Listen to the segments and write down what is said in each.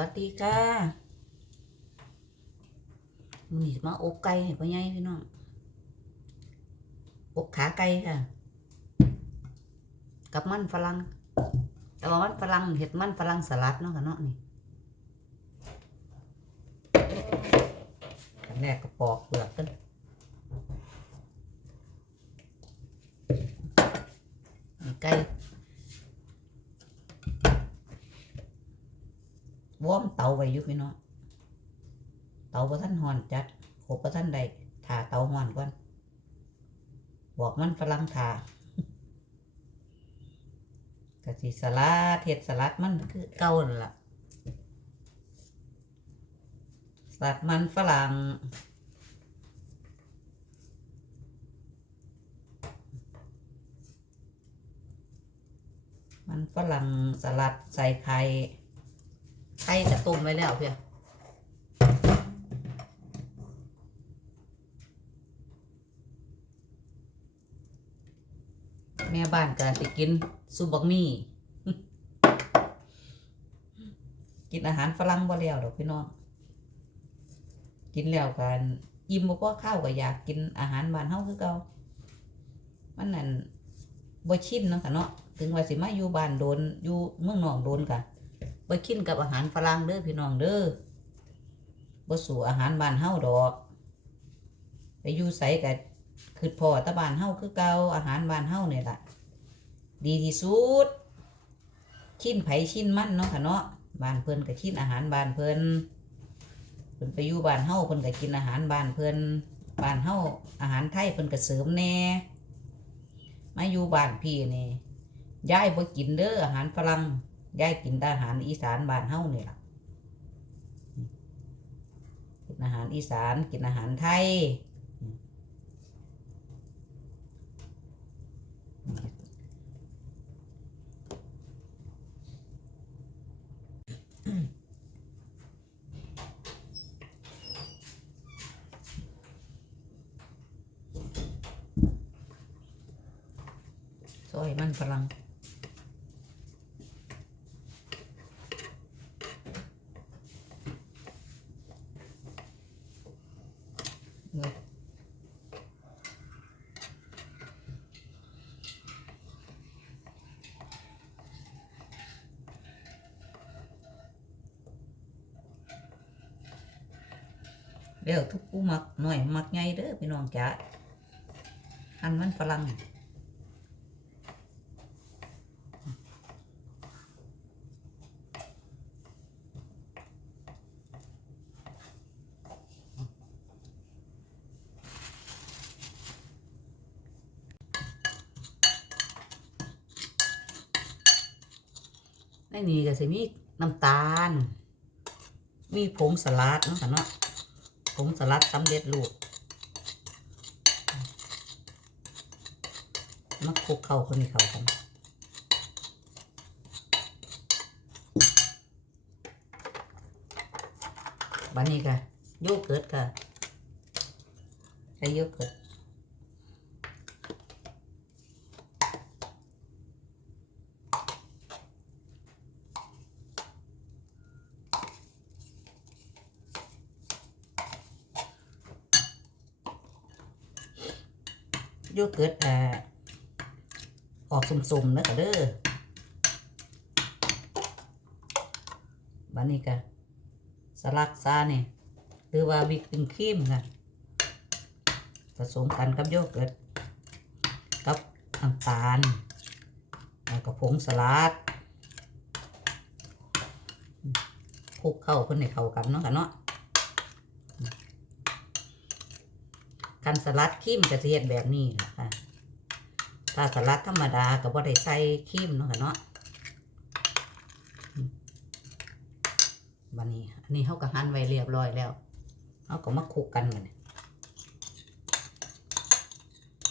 วัสดีค่ะมื้อนี้มาอบไก่ให้พ่อใหญ่พี่น้อง อบขาไก่ค่ะ กับมันฝรั่ง แต่ว่ามันฝรั่งเห็ดมันฝรั่งสลัดเนาะค่ะเนาะนี่ขันแรกก็ปอกเปลือกกันไก่ วอร์มเตาไว้อยู่พี่น้องเตาประท่านหอนจัดโขประท่านใดถาเตาหอนก่อนบอกมันฝรั่งถากะสิสลัดเห็ดสลัดมันคือเก่านั่นล่ะสลัดมันฝรั่งมันฝรั่งสลัดใส่ไข่ ไข่จะต้มไว้แล้วเพียแม่บ้านก็สิกินซุปบักมี่กินอาหารฝรั่งบ่แล้วดอกพี่น้องกินแล้วกันอิ่มบ่พอข้าวก็อยากกินอาหารบ้านเฮาคือเก่ามันนั่นบ่ชินเนาะค่ะเนาะถึงว่าสิมาอยู่บ้านโดนอยู่เมืองนอกโดนกะ บ่กินกับอาหารฝรั่งเด้อพี่น้องเด้อบ่สู่อาหารบ้านเฮาดอก ไปอยู่ไสก็คือพ่อตะบ้านเฮาคือเก่าอาหารบ้านเฮานี่ล่ะ ดีที่สุดชิ้นไผชิ้นมันเนาะค่ะเนาะบ้านเพิ่นก็ชิ้นอาหารบ้านเพิ่นเพิ่นไปอยู่บ้านเฮาเพิ่นก็กินอาหารบ้านเพิ่นบ้านเฮาอาหารไทยเพิ่นก็เสริมแน่มาอยู่บ้านพี่นี่ยายบ่กินเด้ออาหารฝรั่ง ยายกินอาหารอีสานบ้านเฮานี่ล่ะกินอาหารอีสานกินอาหารไทยซอยมันฝรั่ง เดี๋ยวทุกผู้มักหน่อยมักไงเด้อพี่น้องจ๋าหั่นมันฝรั่งในนี้ก็จะมีน้ำตาล มีผงสลัดเนาะค่ะเนาะ ผงสลัดสำเร็จรูปมาคลุกเข้าคนนี้เข้ากันบันนี้ค่ะโยเกิร์ตค่ะใช้โยเกิร์ต โยเกิร์ตอ่าออกสุ่มๆนะค่ะเด้อบันนี้ค่ะสลักซาเนี่ยหรือว่าวิปปิ้งครีมค่ะผสมกันกับโยเกิร์ตกับน้ำตาลแล้วก็ผงสลัดคลุกเข้าคนให้เข้ากันเนาะค่ะเนาะกั นสลัดครีมจะเสียดแบบนี้แหละค่ะถ้าสลัดธรรมดาก็บ่ได้ใส่ครีมเนาะค่ะเนาะบันนี้อันนี้เขาก็หั่นไว้เรียบร้อยแล้วเขาก็มาคลุกกันกันเนี่ย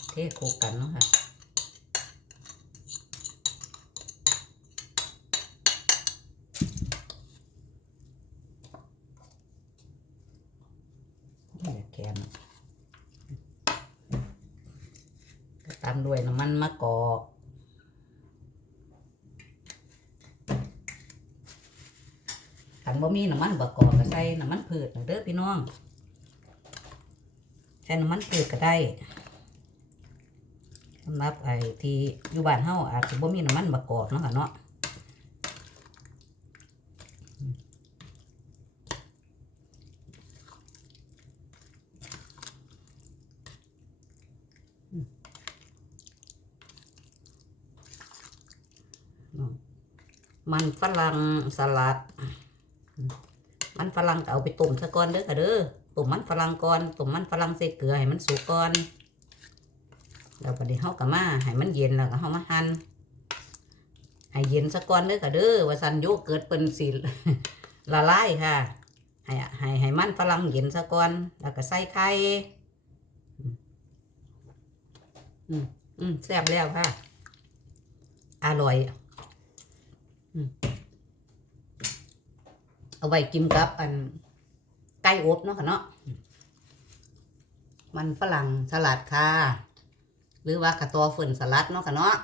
เทคลุกกันเนาะค่ะนี่แหละแกนก็ตามด้วยน้ำมันมะกอกขันบ่มีน้ำมันบะกอกก็ใส่น้ำมันพืชน่ะเด้อพี่น้องใช้น้ำมันพืชก็ได้สำหรับไอ้ที่อยู่บ้านเฮาอาจจะบ่มีน้ำมันบะกอกเนาะค่ะเนาะ มันฝรั่งสลัด มันฝรั่งเอาไปต้มซะก่อนเด้อค่ะเด้อต้มมันฝรั่งก่อนต้มมันฝรั่งใส่เกลือให้มันสุกก่อนแล้วก็เดี๋ยวเฮาก็มาให้มันเย็นแล้วก็เฮามาหั่นให้เย็นซะก่อนเด้อค่ะเด้อว่าซั่นโยเกิร์ตเปิ้นสิละลายค่ะให้ให้ให้มันฝรั่งเย็นซะก่อนแล้วก็ใส่ไข่อืมอืมแซ่บแล้วค่ะ อร่อย เอาไว้กินกับ อันไก่อบเนาะค่ะเนาะมันฝรั่งสลัดค่ะ หรือว่ากระตอฝนสลัดเนาะค่ะเนาะ